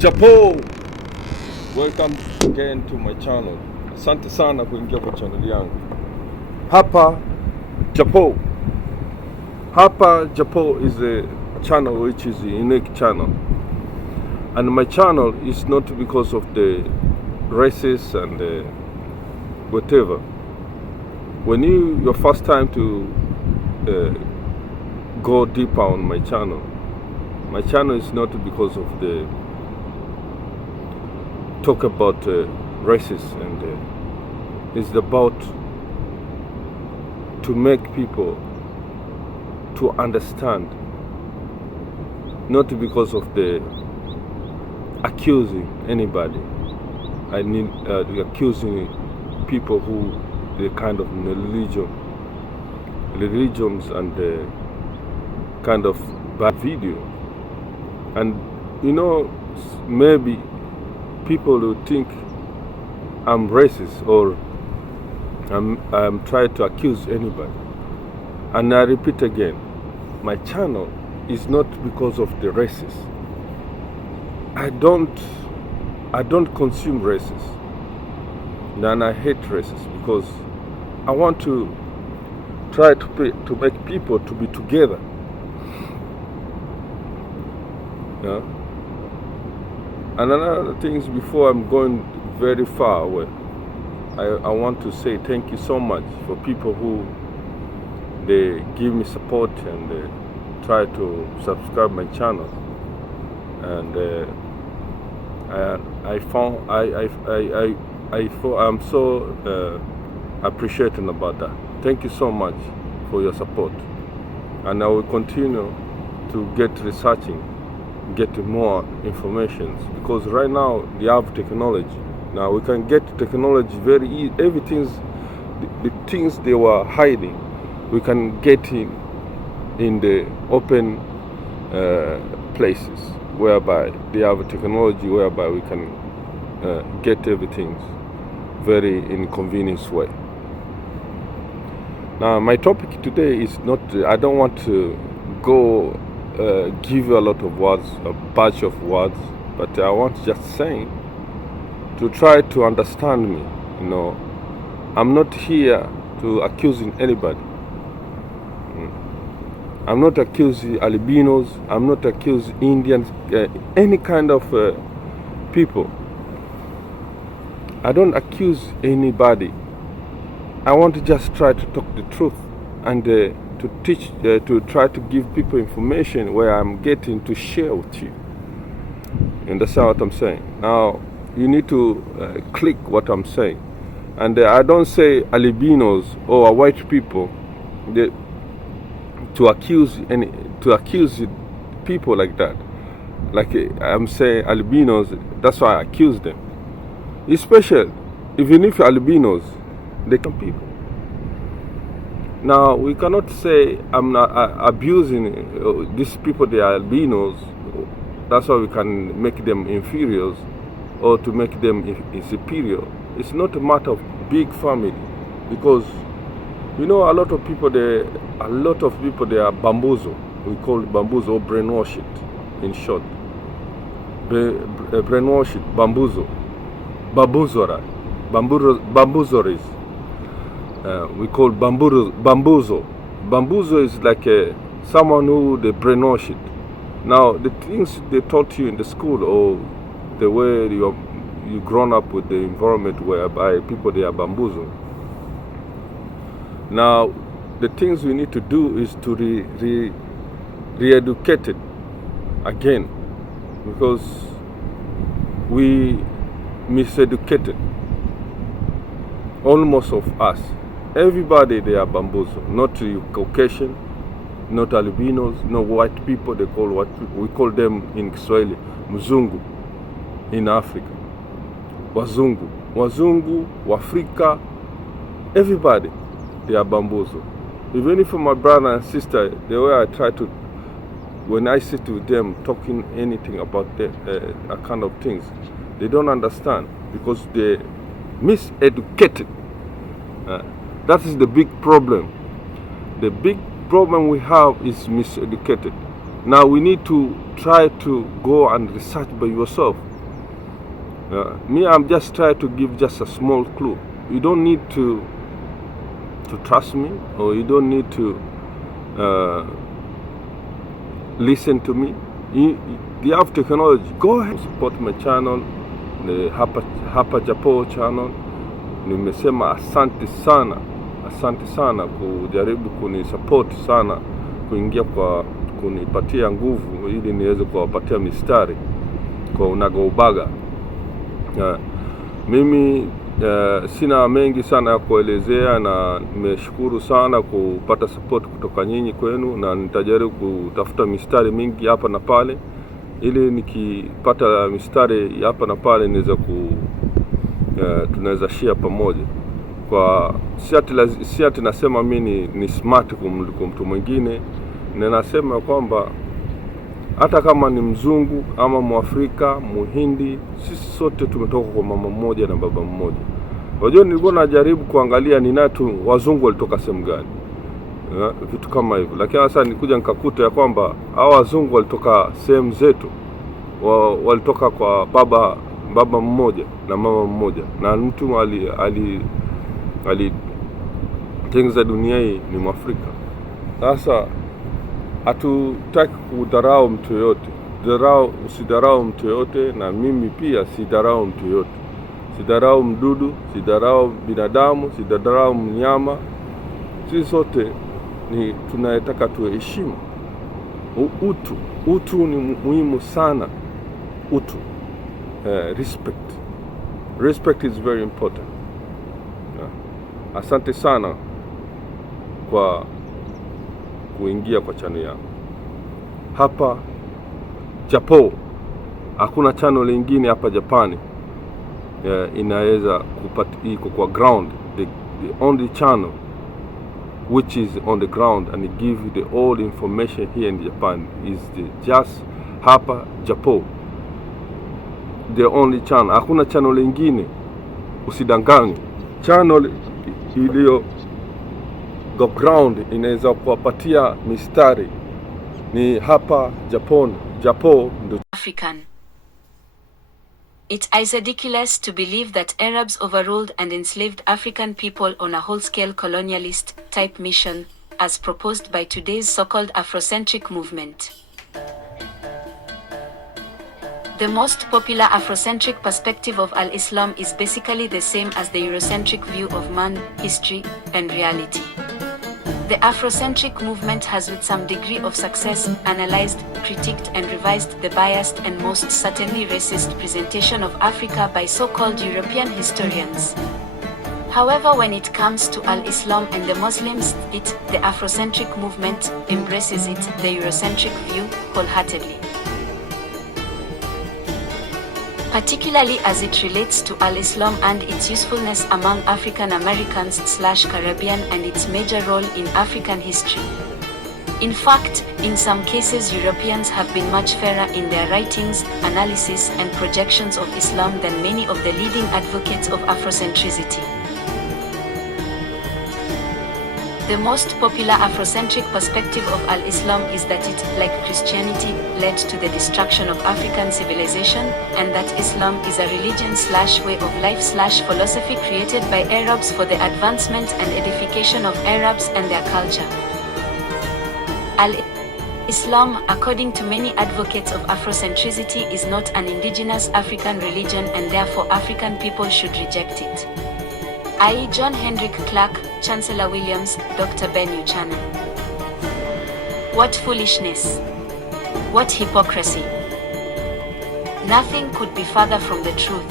Japo, welcome again to my channel. Asante sana kuingia kwa channel yangu. Hapa Japo. Hapa Japo is a channel which is a unique channel. And my channel is not because of the races and whatever. When your first time to go deeper on my channel is not because of the talk about races, and it's about to make people to understand, not because of the accusing anybody. I mean accusing people who the kind of religions and kind of bad video. And maybe people who think I'm racist or I'm trying to accuse anybody. And I repeat again, my channel is not because of the races. I don't consume races, and I hate races because I want to try to make people to be together. Yeah. And another things, before I'm going very far away, I want to say thank you so much for people who they give me support and they try to subscribe my channel. And I'm so appreciating about that. Thank you so much for your support, and I will continue to get researching, get more information, because right now we have technology. Now we can get technology very easy. Everything, the things they were hiding, we can get in the open places, whereby they have a technology whereby we can get everything very inconvenience way. Now my topic today is not, I don't want to go give you a lot of words, a bunch of words, but I want to just say to try to understand me. I'm not here to accusing anybody. I'm not accusing albinos, I'm not accusing Indians, any kind of people. I don't accuse anybody. I want to just try to talk the truth and to teach, to try to give people information where I'm getting to share with you. You understand what I'm saying? Now, you need to click what I'm saying. And I don't say albinos or white people to accuse people like that. Like I'm saying albinos, that's why I accuse them. Especially, even if albinos, they can people. Now, we cannot say I'm not abusing these people, they are albinos. That's why we can make them inferiors or to make them superior. It's not a matter of big family, because a lot of people they are bamboozled. We call it bamboozled or brainwashed in short. Brainwashed, bamboozled, bamboozleries. We call bamboozle. Bamboozle is like someone who they brainwashed. Now the things they taught you in the school, or the way you grown up with the environment whereby people they are bamboozled. Now the things we need to do is to re-educate it again, because we miseducated almost of us. Everybody they are bamboozled. Not Caucasian, not albinos, no white people. They call white people. We call them in Kiswahili Mzungu in Africa. Wazungu, Wafrika, everybody they are bamboozled. Even if my brother and sister, the way I try to, when I sit with them talking anything about that kind of things, they don't understand because they miseducated. That is the big problem. The big problem we have is miseducated. Now we need to try to go and research by yourself. Me, I'm just trying to give just a small clue. You don't need to trust me, or you don't need to listen to me. You have technology. Go ahead, support my channel, the hapa Japo channel. Nimesema asante sana kujaribu kunisupport sana, kuingia kwa kunipatia nguvu ili niweze kuwapatia mistari kwa unaga ubaga. Mimi sina mengi sana ya kuelezea, na nimeshukuru sana kupata support kutoka nyinyi kwenu, na nitajaribu kutafuta mistari mingi hapa na pale, ili nikipata mistari hapa na pale niweza tunaweza share pamoja. Kwa si ati nasema mimi ni smart kumliko mtu mwingine, na nasema kwamba hata kama ni mzungu ama Mwafrika, Muhindi, sisi sote tumetoka kwa mama mmoja na baba mmoja. Unajua, nilikuwa najaribu kuangalia ni nani wazungu walitoka sehemu gani, vitu kama hivyo, lakini sasa nikuja nikakuta ya kwamba hao wazungu walitoka sehemu zetu, walitoka kwa baba mmoja na mama mmoja, na mtu alitengeneza dunia hii ni Mwafrika. Sasa hatutaki kudharau mtu yote. Usidharau mtu yote, na mimi pia sidharau mtu yote. Sidharau mdudu, sidharau binadamu, sidharau mnyama. Sisi sote ni tunataka tuheshimu utu ni muhimu sana. Utu, respect is very important. Asante sana kwa kuingia kwa channel yangu hapa Japo. Hakuna channel lingine hapa Japani inaweza kupata iko kwa ground. The only channel which is on the ground and give you the all information here in Japan is just hapa Japo, the only channel. Hakuna channel lingine, usidanganywe. Channel iliyo the ground inaweza kuwapatia mistari ni hapa Japo ndo African. It is ridiculous to believe that Arabs overruled and enslaved African people on a whole-scale colonialist type mission, as proposed by today's so-called Afrocentric movement. The most popular Afrocentric perspective of al-Islam is basically the same as the Eurocentric view of man, history, and reality. The Afrocentric movement has with some degree of success analyzed, critiqued and revised the biased and most certainly racist presentation of Africa by so-called European historians. However, when it comes to al-Islam and the Muslims, the Afrocentric movement, embraces the Eurocentric view, wholeheartedly. Particularly as it relates to al-Islam and its usefulness among African Americans/Caribbean and its major role in African history. In fact, in some cases Europeans have been much fairer in their writings, analysis and projections of Islam than many of the leading advocates of Afrocentricity. The most popular Afrocentric perspective of al-Islam is that it, like Christianity, led to the destruction of African civilization, and that Islam is a religion/way of life/philosophy created by Arabs for the advancement and edification of Arabs and their culture. Al-Islam, according to many advocates of Afrocentricity, is not an indigenous African religion, and therefore African people should reject it. I. John Hendrik Clark, Chancellor Williams, Dr. Ben Buchanan. What foolishness! What hypocrisy! Nothing could be further from the truth.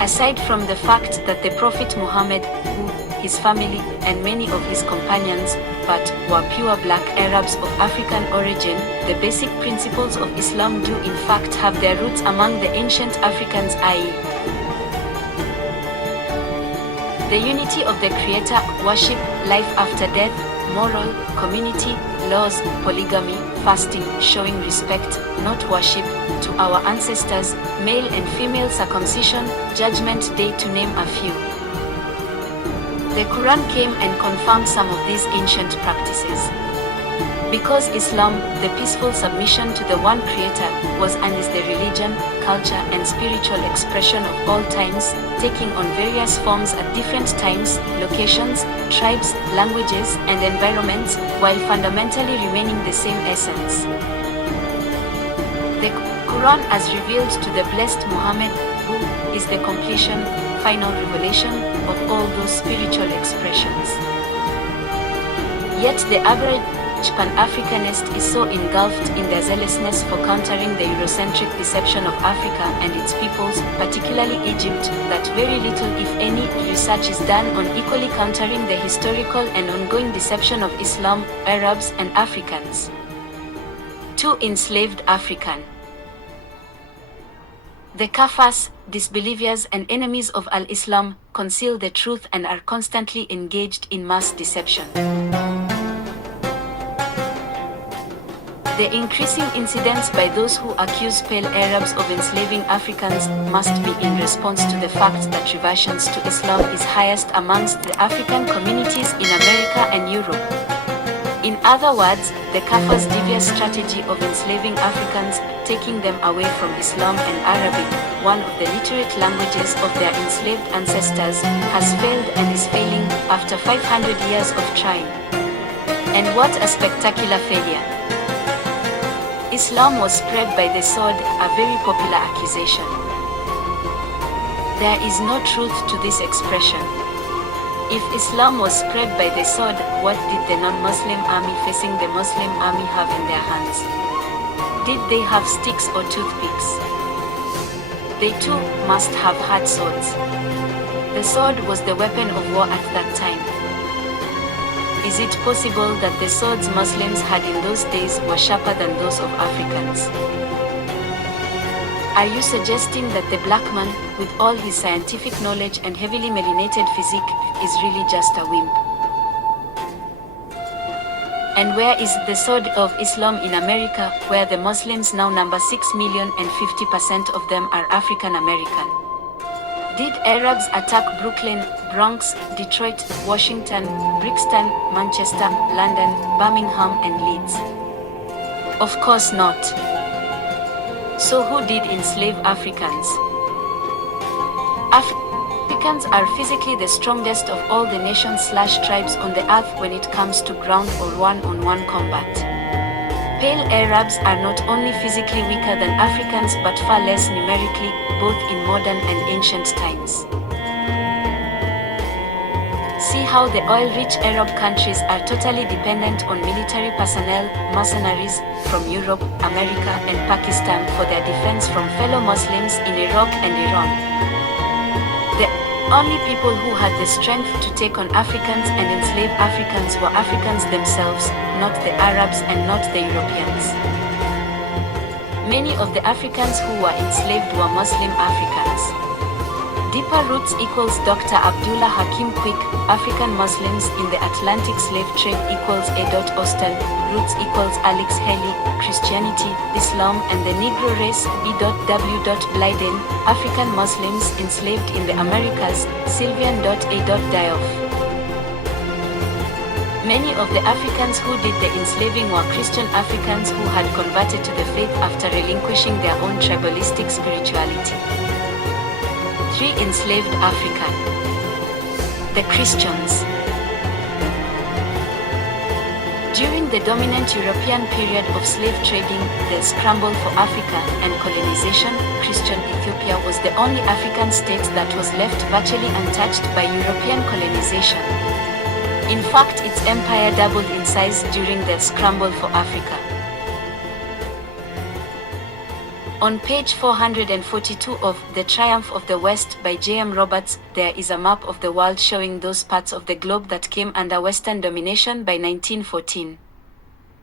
Aside from the fact that the Prophet Muhammad, who, his family, and many of his companions, but were pure black Arabs of African origin, the basic principles of Islam do in fact have their roots among the ancient Africans, i.e. the unity of the Creator, worship, life after death, moral, community, laws, polygamy, fasting, showing respect, not worship, to our ancestors, male and female circumcision, Judgment Day, to name a few. The Quran came and confirmed some of these ancient practices. Because Islam, the peaceful submission to the one creator, was and is the religion, culture and spiritual expression of all times, taking on various forms at different times, locations, tribes, languages and environments, while fundamentally remaining the same essence. The Quran as revealed to the blessed Muhammad, who is the completion, final revelation of all those spiritual expressions. Yet the average Pan-Africanist is so engulfed in their zealousness for countering the Eurocentric deception of Africa and its peoples, particularly Egypt, that very little if any research is done on equally countering the historical and ongoing deception of Islam, Arabs and Africans. 2. Enslaved African. The Kafirs, disbelievers and enemies of Al-Islam, conceal the truth and are constantly engaged in mass deception. The increasing incidents by those who accuse pale Arabs of enslaving Africans must be in response to the fact that reversions to Islam is highest amongst the African communities in America and Europe. In other words, the Kafirs' devious strategy of enslaving Africans, taking them away from Islam and Arabic, one of the literate languages of their enslaved ancestors, has failed and is failing after 500 years of trying. And what a spectacular failure! Islam was spread by the sword, a very popular accusation. There is no truth to this expression. If Islam was spread by the sword, what did the non-Muslim army facing the Muslim army have in their hands? Did they have sticks or toothpicks? They too must have had swords. The sword was the weapon of war at that time. Is it possible that the swords Muslims had in those days were sharper than those of Africans? Are you suggesting that the black man, with all his scientific knowledge and heavily melanated physique, is really just a wimp? And where is the sword of Islam in America, where the Muslims now number 6 million and 50% of them are African American? Did Arabs attack Brooklyn, Bronx, Detroit, Washington, Brixton, Manchester, London, Birmingham and Leeds? Of course not. So who did enslave Africans? Africans are physically the strongest of all the nations/tribes on the earth when it comes to ground or one-on-one combat. Pale Arabs are not only physically weaker than Africans but far less numerically, both in modern and ancient times. See how the oil-rich Arab countries are totally dependent on military personnel, mercenaries, from Europe, America and Pakistan for their defense from fellow Muslims in Iraq and Iran. The only people who had the strength to take on Africans and enslave Africans were Africans themselves, not the Arabs and not the Europeans. Many of the Africans who were enslaved were Muslim Africans. Deeper Roots equals Dr. Abdullah Hakim Quick, African Muslims in the Atlantic slave trade equals A. Austin, Roots equals Alex Haley, Christianity, Islam and the Negro race B. W. Blyden, African Muslims enslaved in the Americas, Sylvian A. Diouf. Many of the Africans who did the enslaving were Christian Africans who had converted to the faith after relinquishing their own tribalistic spirituality. 3. Enslaved African. The Christians. During the dominant European period of slave trading, the Scramble for Africa and colonization, Christian Ethiopia was the only African state that was left virtually untouched by European colonization. In fact, its empire doubled in size during the Scramble for Africa. On page 442 of The Triumph of the West by J.M. Roberts, there is a map of the world showing those parts of the globe that came under Western domination by 1914.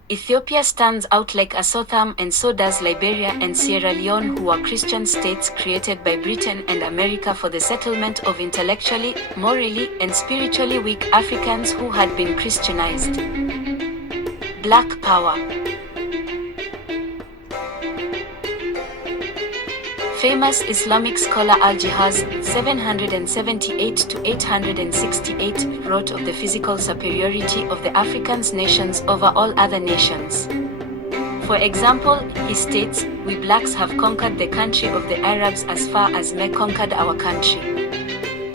Ethiopia stands out like a sore thumb, and so does Liberia and Sierra Leone, who are Christian states created by Britain and America for the settlement of intellectually, morally, and spiritually weak Africans who had been Christianized. Black Power. famous Islamic scholar Al-Jihaz, 778 to 868, wrote of the physical superiority of the African nations over all other nations. For example, he states, "We blacks have conquered the country of the Arabs as far as Me conquered our country.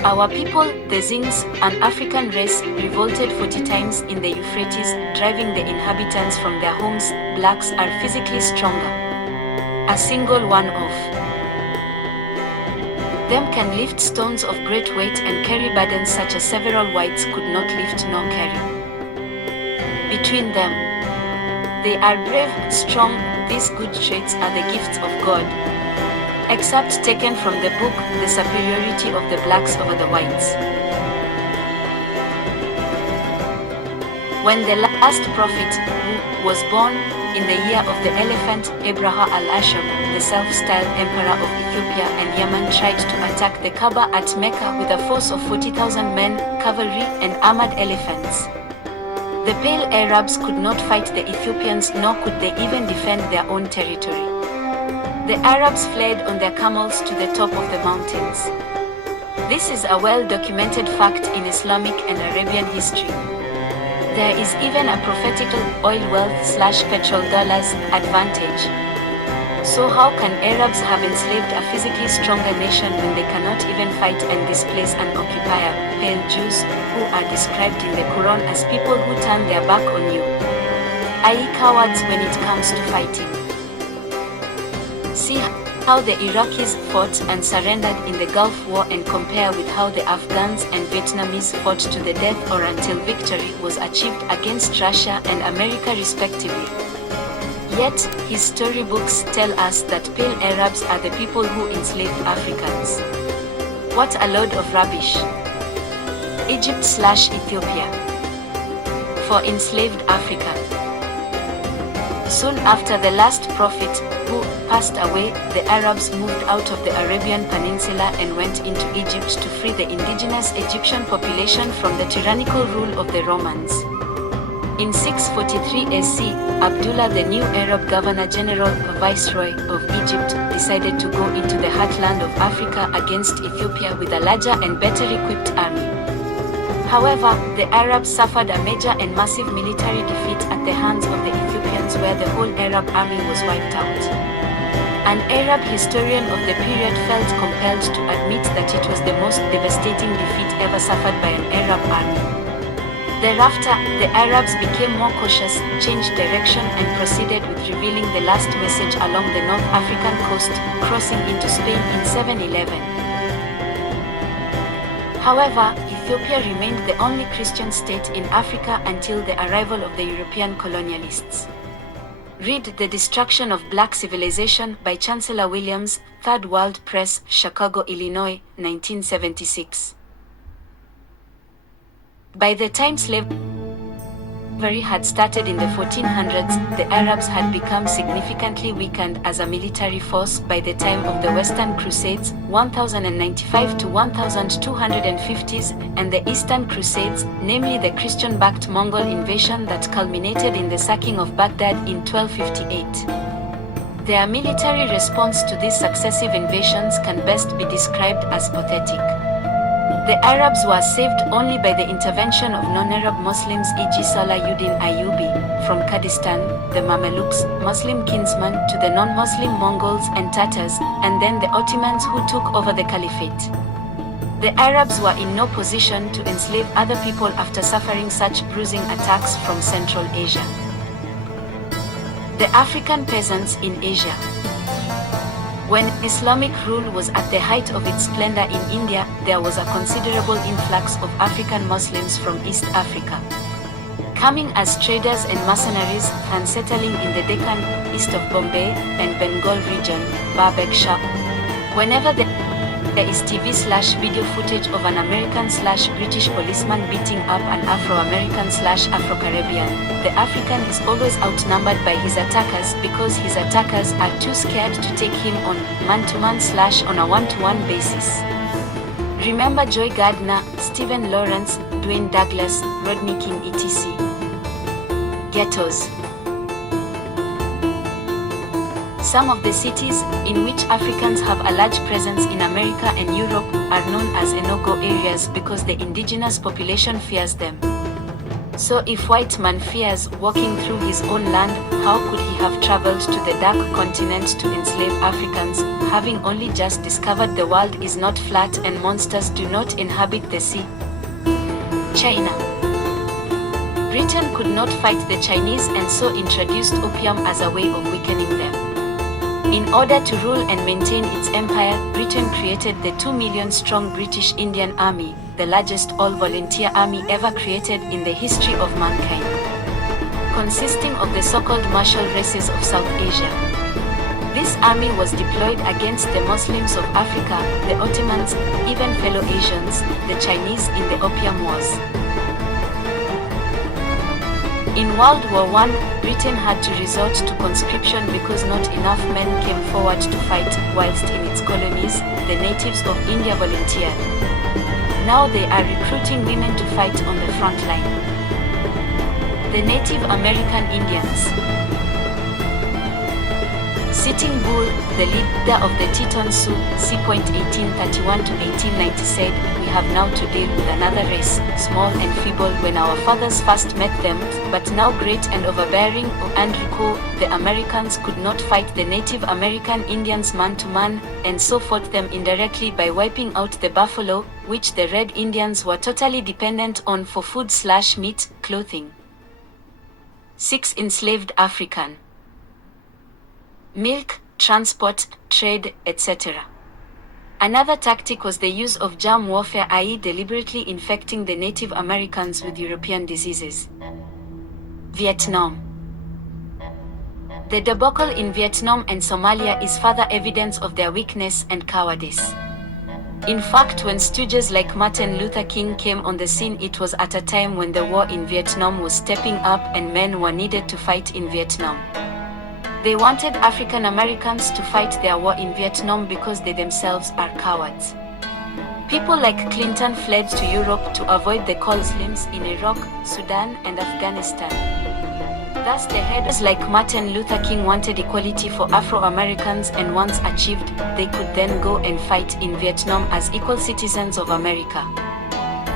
Our people, the Zings, an African race, revolted 40 times in the Euphrates, driving the inhabitants from their homes. Blacks are physically stronger. A single one of them can lift stones of great weight and carry burdens such as several whites could not lift nor carry. Between them, they are brave, strong. These good traits are the gifts of God." Excerpt taken from the book, The Superiority of the Blacks Over the Whites. When the last prophet, who was born in the year of the elephant, Abraha al-Ashram, the self-styled emperor of Ethiopia and Yemen, tried to attack the Kaaba at Mecca with a force of 40,000 men, cavalry, and armored elephants. The pale Arabs could not fight the Ethiopians, nor could they even defend their own territory. The Arabs fled on their camels to the top of the mountains. This is a well-documented fact in Islamic and Arabian history. There is even a prophetical oil wealth/petrol dollars advantage. So how can Arabs have enslaved a physically stronger nation when they cannot even fight and displace an occupier? Pale Jews, who are described in the Quran as people who turn their back on you, i.e. cowards when it comes to fighting. See how the Iraqis fought and surrendered in the Gulf War and compare with how the Afghans and Vietnamese fought to the death or until victory was achieved against Russia and America respectively. Yet, his storybooks tell us that pale Arabs are the people who enslaved Africans. What a load of rubbish. Egypt/Ethiopia. For enslaved Africa. Soon after the last prophet, who passed away, the Arabs moved out of the Arabian Peninsula and went into Egypt to free the indigenous Egyptian population from the tyrannical rule of the Romans. In 643 AC, Abdullah, the new Arab governor-general, viceroy of Egypt, decided to go into the heartland of Africa against Ethiopia with a larger and better equipped army. However, the Arabs suffered a major and massive military defeat at the hands of the Ethiopians, where the whole Arab army was wiped out. An Arab historian of the period felt compelled to admit that it was the most devastating defeat ever suffered by an Arab army. Thereafter, the Arabs became more cautious, changed direction and proceeded with revealing the last message along the North African coast, crossing into Spain in 711. However, Ethiopia remained the only Christian state in Africa until the arrival of the European colonialists. Read The Destruction of Black Civilization by Chancellor Williams, Third World Press, Chicago, Illinois, 1976. By the time slavery had started in the 1400s, the Arabs had become significantly weakened as a military force. By the time of the Western Crusades, 1095 to 1250s, and the Eastern Crusades, namely the Christian-backed Mongol invasion that culminated in the sacking of Baghdad in 1258. Their military response to these successive invasions can best be described as pathetic. The Arabs were saved only by the intervention of non-Arab Muslims, e.g. Salahuddin Ayyubi, from Kurdistan, the Mamelukes, Muslim kinsmen, to the non-Muslim Mongols and Tatars, and then the Ottomans who took over the caliphate. The Arabs were in no position to enslave other people after suffering such bruising attacks from Central Asia. The African peasants in Asia. When Islamic rule was at the height of its splendor in India, there was a considerable influx of African Muslims from East Africa, coming as traders and mercenaries and settling in the Deccan, east of Bombay, and Bengal region, Barbek Shah. Whenever there is TV/video footage of an American/British policeman beating up an Afro-American/Afro-Caribbean, the African is always outnumbered by his attackers because his attackers are too scared to take him on man-to-man/on a one-to-one basis. Remember Joy Gardner, Stephen Lawrence, Dwayne Douglas, Rodney King etc. Ghettos. Some of the cities, in which Africans have a large presence in America and Europe, are known as no-go areas because the indigenous population fears them. So if white man fears walking through his own land, how could he have traveled to the dark continent to enslave Africans, having only just discovered the world is not flat and monsters do not inhabit the sea? China. Britain could not fight the Chinese and so introduced opium as a way of weakening them. In order to rule and maintain its empire, Britain created the 2 million strong British Indian Army, the largest all-volunteer army ever created in the history of mankind. Consisting of the so-called martial races of South Asia. This army was deployed against the Muslims of Africa, the Ottomans, even fellow Asians, the Chinese in the Opium Wars. In World War I, Britain had to resort to conscription because not enough men came forward to fight, whilst in its colonies, the natives of India volunteered. Now they are recruiting women to fight on the front line. The Native American Indians. Sitting Bull, the leader of the Teton Sioux, c. 1831 to 1890 said, "We have now to deal with another race, small and feeble when our fathers first met them, but now great and overbearing, and recall, the Americans could not fight the Native American Indians man to man, and so fought them indirectly by wiping out the buffalo, which the Red Indians were totally dependent on for food/meat, clothing." 6. Enslaved African. Milk, transport, trade, etc. Another tactic was the use of germ warfare, i.e. deliberately infecting the Native Americans with European diseases. Vietnam. The debacle in Vietnam and Somalia is further evidence of their weakness and cowardice. In fact, when stooges like Martin Luther King came on the scene, it was at a time when the war in Vietnam was stepping up and men were needed to fight in Vietnam. They wanted African Americans to fight their war in Vietnam because they themselves are cowards. People like Clinton fled to Europe to avoid the Muslims in Iraq, Sudan, and Afghanistan. Thus the headers like Martin Luther King wanted equality for Afro-Americans, and once achieved, they could then go and fight in Vietnam as equal citizens of America.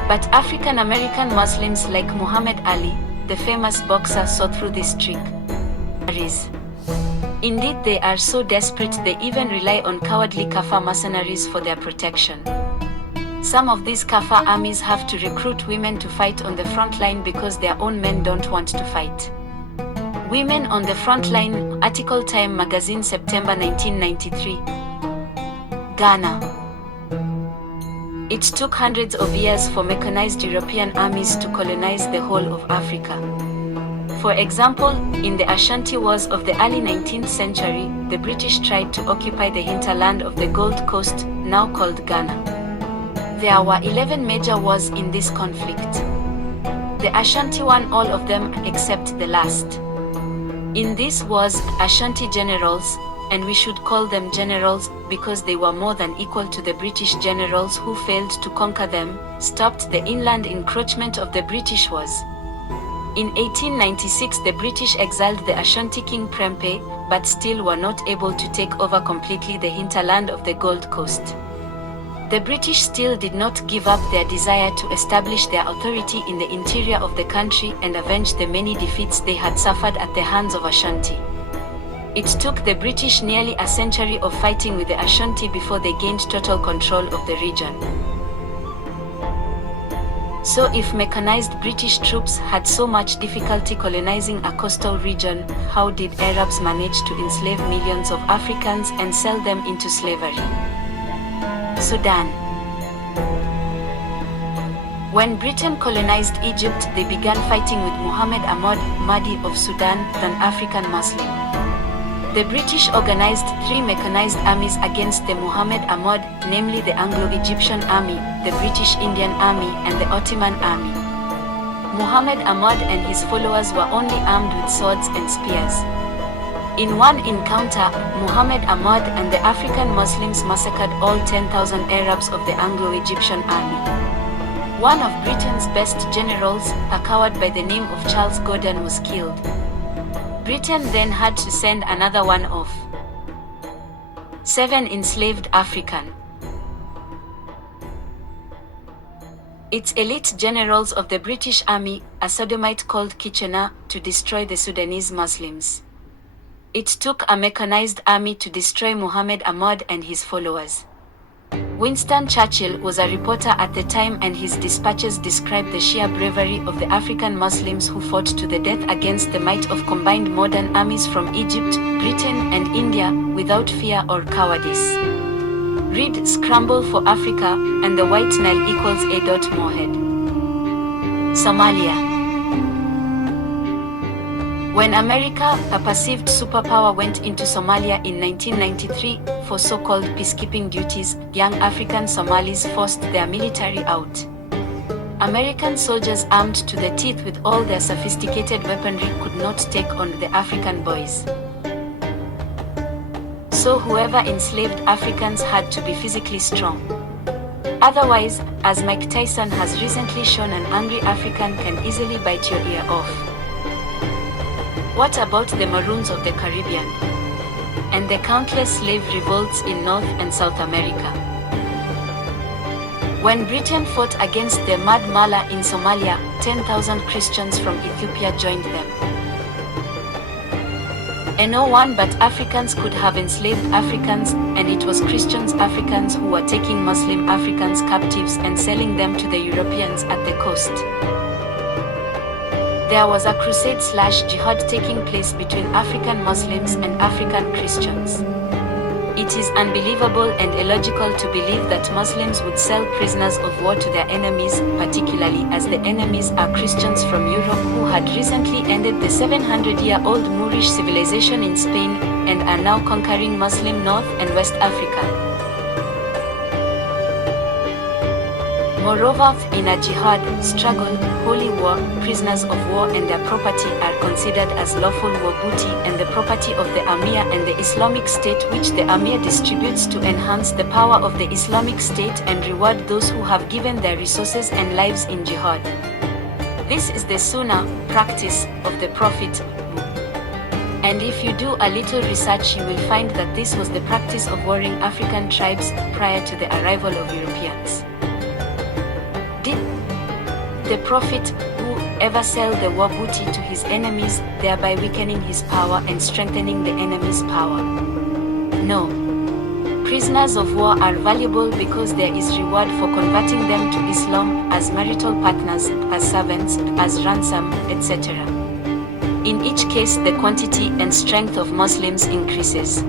But African American Muslims like Muhammad Ali, the famous boxer, saw through this trick. Indeed, they are so desperate they even rely on cowardly Kafir mercenaries for their protection. Some of these Kafir armies have to recruit women to fight on the front line because their own men don't want to fight. Women on the front line. Article Time Magazine, September 1993. Ghana. It took hundreds of years for mechanized European armies to colonize the whole of Africa. For example, in the Ashanti Wars of the early 19th century, the British tried to occupy the hinterland of the Gold Coast, now called Ghana. There were 11 major wars in this conflict. The Ashanti won all of them except the last. In these wars, Ashanti generals, and we should call them generals because they were more than equal to the British generals who failed to conquer them, stopped the inland encroachment of the British wars. In 1896 the British exiled the Ashanti king Prempeh, but still were not able to take over completely the hinterland of the Gold Coast. The British still did not give up their desire to establish their authority in the interior of the country and avenge the many defeats they had suffered at the hands of Ashanti. It took the British nearly a century of fighting with the Ashanti before they gained total control of the region. So if mechanized British troops had so much difficulty colonizing a coastal region, how did Arabs manage to enslave millions of Africans and sell them into slavery? Sudan. When Britain colonized Egypt, they began fighting with Muhammad Ahmad Mahdi of Sudan, an African Muslim. The British organized 3 mechanized armies against the Muhammad Ahmad, namely the Anglo-Egyptian Army, the British Indian Army, and the Ottoman Army. Muhammad Ahmad and his followers were only armed with swords and spears. In one encounter, Muhammad Ahmad and the African Muslims massacred all 10,000 Arabs of the Anglo-Egyptian Army. One of Britain's best generals, a coward by the name of Charles Gordon, was killed. Britain then had to send another one off. 7. Enslaved African. Its elite generals of the British Army, a sodomite called Kitchener, to destroy the Sudanese Muslims. It took a mechanized army to destroy Muhammad Ahmad and his followers. Winston Churchill was a reporter at the time, and his dispatches described the sheer bravery of the African Muslims who fought to the death against the might of combined modern armies from Egypt, Britain, and India, without fear or cowardice. Read Scramble for Africa, and the White Nile equals A. Moorhead. Somalia. When America, a perceived superpower, went into Somalia in 1993 for so-called peacekeeping duties, young African Somalis forced their military out. American soldiers armed to the teeth with all their sophisticated weaponry could not take on the African boys. So whoever enslaved Africans had to be physically strong. Otherwise, as Mike Tyson has recently shown, an angry African can easily bite your ear off. What about the Maroons of the Caribbean? And the countless slave revolts in North and South America? When Britain fought against the Mad Mala in Somalia, 10,000 Christians from Ethiopia joined them. And no one but Africans could have enslaved Africans, and it was Christians Africans who were taking Muslim Africans captives and selling them to the Europeans at the coast. There was a crusade/jihad taking place between African Muslims and African Christians. It is unbelievable and illogical to believe that Muslims would sell prisoners of war to their enemies, particularly as the enemies are Christians from Europe who had recently ended the 700-year-old Moorish civilization in Spain and are now conquering Muslim North and West Africa. Moreover, in a jihad struggle, holy war, prisoners of war and their property are considered as lawful war booty and the property of the Amir and the Islamic State, which the Amir distributes to enhance the power of the Islamic State and reward those who have given their resources and lives in jihad. This is the sunnah, practice, of the Prophet. And if you do a little research, you will find that this was the practice of warring African tribes prior to the arrival of Europeans. Did the Prophet ever sell the war booty to his enemies, thereby weakening his power and strengthening the enemy's power? No. Prisoners of war are valuable because there is reward for converting them to Islam, as marital partners, as servants, as ransom, etc. In each case, the quantity and strength of Muslims increases.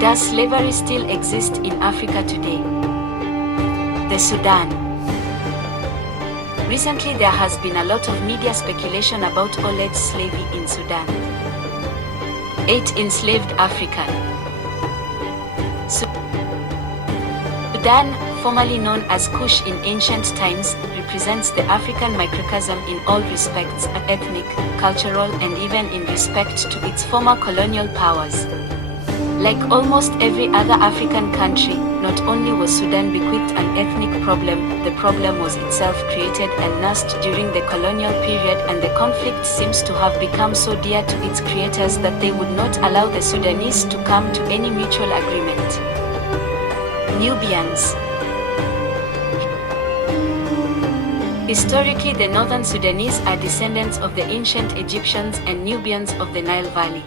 Does slavery still exist in Africa today? The Sudan. Recently there has been a lot of media speculation about alleged slavery in Sudan. 8. Enslaved African. Sudan, formerly known as Kush in ancient times, represents the African microcosm in all respects, ethnic, cultural, and even in respect to its former colonial powers. Like almost every other African country, not only was Sudan bequeathed an ethnic problem, the problem was itself created and nursed during the colonial period, and the conflict seems to have become so dear to its creators that they would not allow the Sudanese to come to any mutual agreement. Nubians. Historically, the northern Sudanese are descendants of the ancient Egyptians and Nubians of the Nile Valley.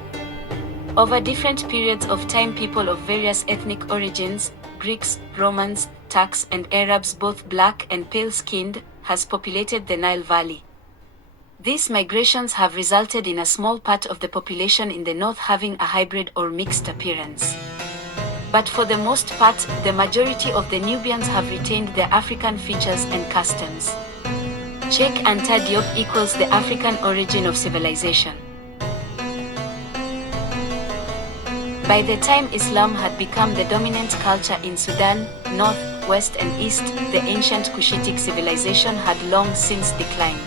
Over different periods of time, people of various ethnic origins, Greeks, Romans, Turks, and Arabs, both black and pale-skinned, has populated the Nile Valley. These migrations have resulted in a small part of the population in the north having a hybrid or mixed appearance. But for the most part, the majority of the Nubians have retained their African features and customs. Check Anta Diop equals the African origin of civilization. By the time Islam had become the dominant culture in Sudan, North, West and East, the ancient Cushitic civilization had long since declined.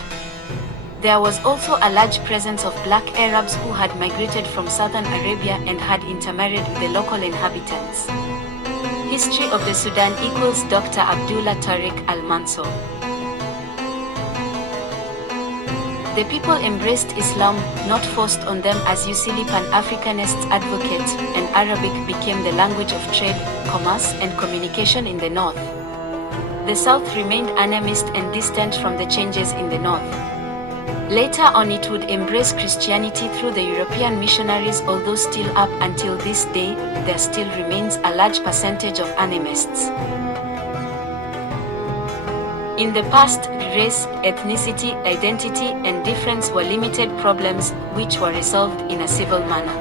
There was also a large presence of black Arabs who had migrated from southern Arabia and had intermarried with the local inhabitants. History of the Sudan equals Dr. Abdullah Tariq Al-Mansour. The people embraced Islam, not forced on them, as usually Pan-Africanists advocate, and Arabic became the language of trade, commerce, and communication in the north. The south remained animist and distant from the changes in the north. Later on it would embrace Christianity through the European missionaries, although still up until this day, there still remains a large percentage of animists. In the past, race, ethnicity, identity, and difference were limited problems, which were resolved in a civil manner.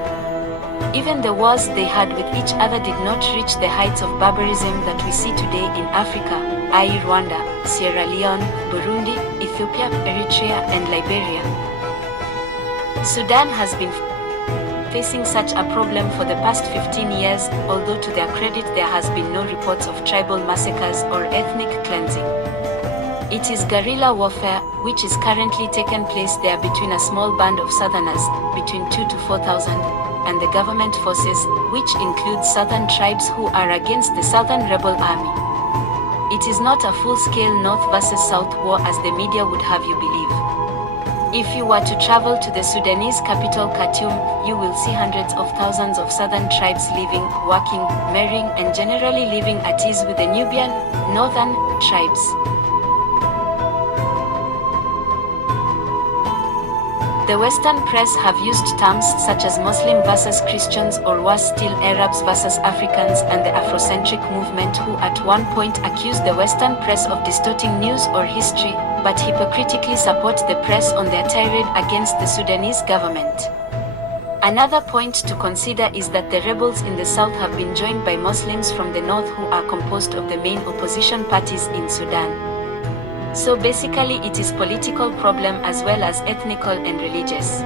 Even the wars they had with each other did not reach the heights of barbarism that we see today in Africa, i.e. Rwanda, Sierra Leone, Burundi, Ethiopia, Eritrea, and Liberia. Sudan has been facing such a problem for the past 15 years, although to their credit there has been no reports of tribal massacres or ethnic cleansing. It is guerrilla warfare, which is currently taking place there between a small band of southerners, between 2,000 to 4,000, and the government forces, which includes southern tribes who are against the southern rebel army. It is not a full-scale North versus South war as the media would have you believe. If you were to travel to the Sudanese capital Khartoum, you will see hundreds of thousands of southern tribes living, working, marrying, and generally living at ease with the Nubian, northern, tribes. The Western press have used terms such as Muslim versus Christians, or worse still Arabs versus Africans, and the Afrocentric movement, who at one point accused the Western press of distorting news or history, but hypocritically support the press on their tirade against the Sudanese government. Another point to consider is that the rebels in the south have been joined by Muslims from the north, who are composed of the main opposition parties in Sudan. So basically it is political problem as well as ethnical and religious.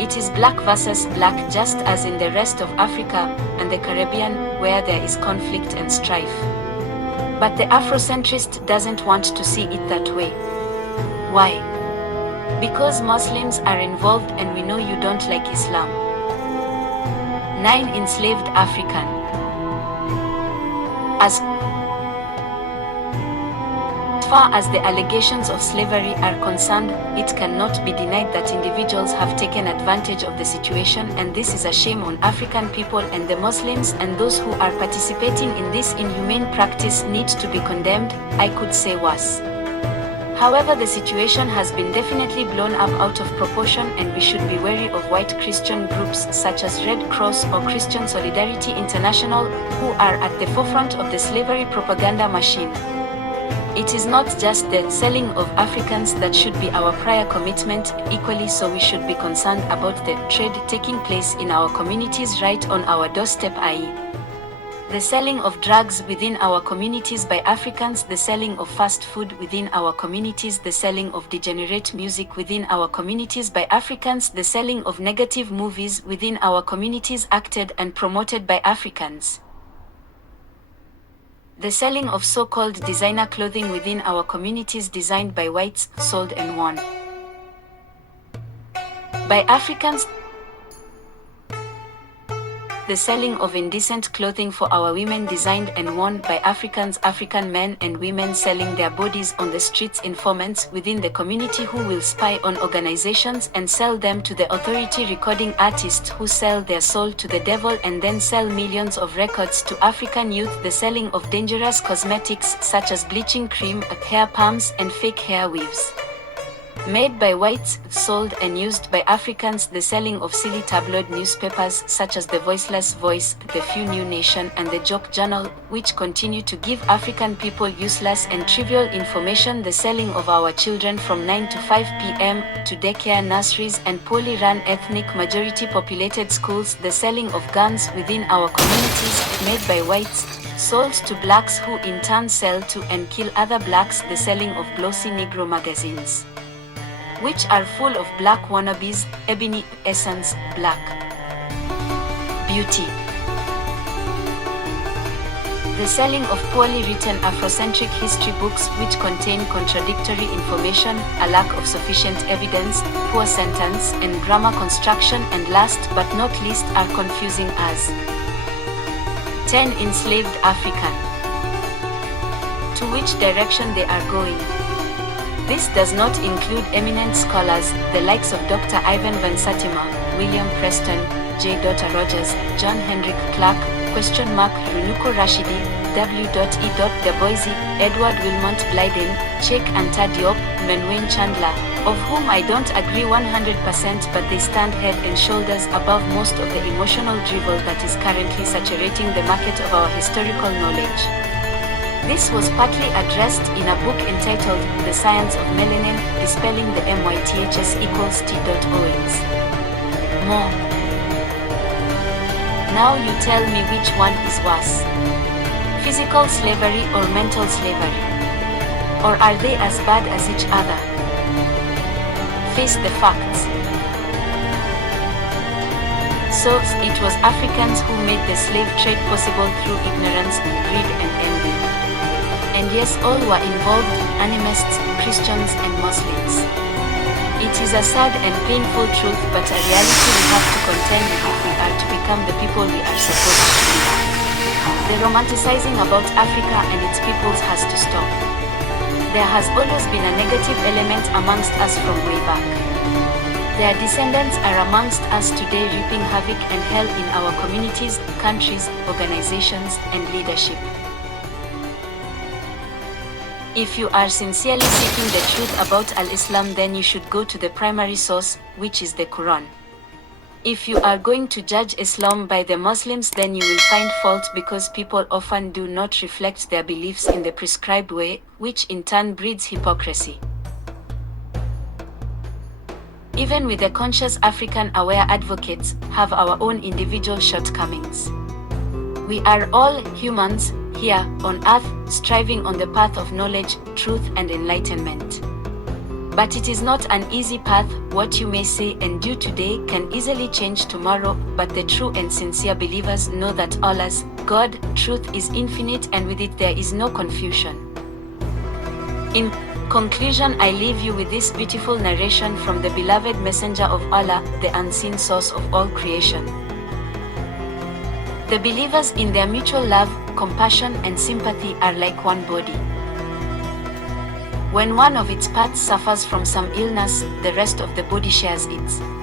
It is black versus black, just as in the rest of Africa and the Caribbean, where there is conflict and strife. But the Afrocentrist doesn't want to see it that way. Why? Because Muslims are involved and we know you don't like Islam. 9. Enslaved African. As far as the allegations of slavery are concerned, it cannot be denied that individuals have taken advantage of the situation, and this is a shame on African people, and the Muslims and those who are participating in this inhumane practice need to be condemned, I could say worse. However, the situation has been definitely blown up out of proportion, and we should be wary of white Christian groups such as Red Cross or Christian Solidarity International, who are at the forefront of the slavery propaganda machine. It is not just the selling of Africans that should be our prior commitment, equally so we should be concerned about the trade taking place in our communities right on our doorstep, i.e. the selling of drugs within our communities by Africans, the selling of fast food within our communities, the selling of degenerate music within our communities by Africans, the selling of negative movies within our communities acted and promoted by Africans. The selling of so-called designer clothing within our communities designed by whites, sold and worn by Africans. The selling of indecent clothing for our women designed and worn by Africans, African men and women selling their bodies on the streets, informants within the community who will spy on organizations and sell them to the authority, recording artists who sell their soul to the devil and then sell millions of records to African youth, the selling of dangerous cosmetics such as bleaching cream, hair palms and fake hair weaves made by whites, sold and used by Africans, the selling of silly tabloid newspapers such as The Voiceless Voice, The Few New Nation and The Joke Journal, which continue to give African people useless and trivial information, the selling of our children from 9 to 5 p.m. to daycare, nurseries and poorly run ethnic majority populated schools, the selling of guns within our communities made by whites, sold to blacks who in turn sell to and kill other blacks, the selling of glossy Negro magazines, which are full of black wannabes, ebony, essence, black beauty. The selling of poorly written Afrocentric history books which contain contradictory information, a lack of sufficient evidence, poor sentence and grammar construction, and last but not least are confusing as 10. Enslaved African. To which direction they are going? This does not include eminent scholars, the likes of Dr. Ivan Van Satima, William Preston, J. Rogers, John Hendrik Clark, Runuko Rashidi, W. E. Du Bois, Edward Wilmot Blyden, Sheikh Anta Diop, Menwayne Chandler, of whom I don't agree 100%, but they stand head and shoulders above most of the emotional drivel that is currently saturating the market of our historical knowledge. This was partly addressed in a book entitled The Science of Melanin, Dispelling the MYTHS equals T. Owens. More. Now you tell me which one is worse. Physical slavery or mental slavery? Or are they as bad as each other? Face the facts. So, it was Africans who made the slave trade possible through ignorance, greed and envy. And yes, all were involved, animists, Christians and Muslims. It is a sad and painful truth, but a reality we have to contend with if we are to become the people we are supposed to be. The romanticizing about Africa and its peoples has to stop. There has always been a negative element amongst us from way back. Their descendants are amongst us today, reaping havoc and hell in our communities, countries, organizations, and leadership. If you are sincerely seeking the truth about Al-Islam, then you should go to the primary source, which is the Quran. If you are going to judge Islam by the Muslims, then you will find fault because people often do not reflect their beliefs in the prescribed way, which in turn breeds hypocrisy. Even with the conscious African-aware advocates, have our own individual shortcomings. We are all humans, here, on earth, striving on the path of knowledge, truth and enlightenment. But it is not an easy path. What you may say and do today can easily change tomorrow, but the true and sincere believers know that Allah's, God, truth is infinite and with it there is no confusion. In conclusion, I leave you with this beautiful narration from the beloved Messenger of Allah, the unseen source of all creation. The believers in their mutual love, compassion and sympathy are like one body. When one of its parts suffers from some illness, the rest of the body shares it.